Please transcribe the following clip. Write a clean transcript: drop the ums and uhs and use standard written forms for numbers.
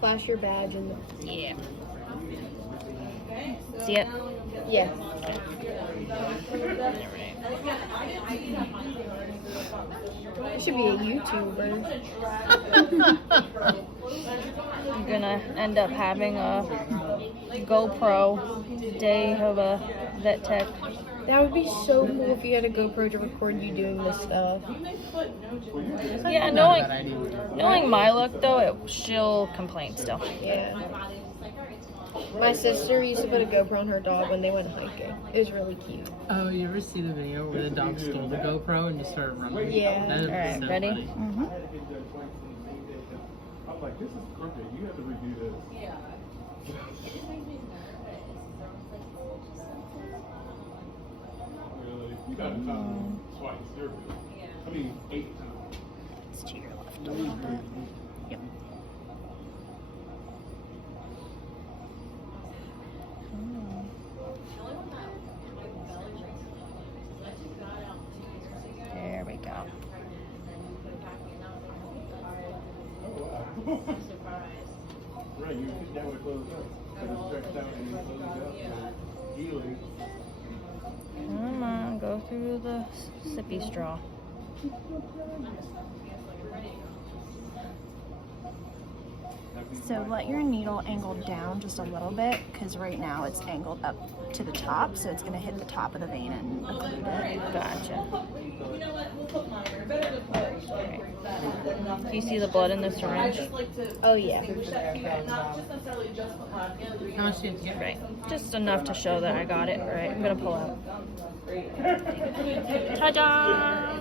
Flash your badge and Yeah. See it? yes. You should be a YouTuber. I'm gonna end up having a GoPro day of a vet tech. That would be so cool if you had a GoPro to record you doing this stuff. Yeah, knowing my luck though, she'll complain still. Yeah. My sister used to put a GoPro on her dog when they went hiking. It was really cute. Oh, you ever see the video where the dog stole the GoPro and just started running? Yeah. That is Alright, so ready? funny. Mm-hmm. I'm like, this is crooked. You have to redo this. Really? You got to time twice. You're good. I mean, 8 times. It's to your left a little bit. Yep. There we go. Right, you sit down with it closed up. And it stretched out and you close it up. And healing. Come on, go through the sippy straw. So let your needle angle down just a little bit, because right now it's angled up to the top, so it's going to hit the top of the vein and occlude it. Gotcha. Alright. Do you see the blood in the syringe? Oh yeah. How much did you get? Right. Just enough to show that I got it. Alright, I'm gonna pull out. Ta-da!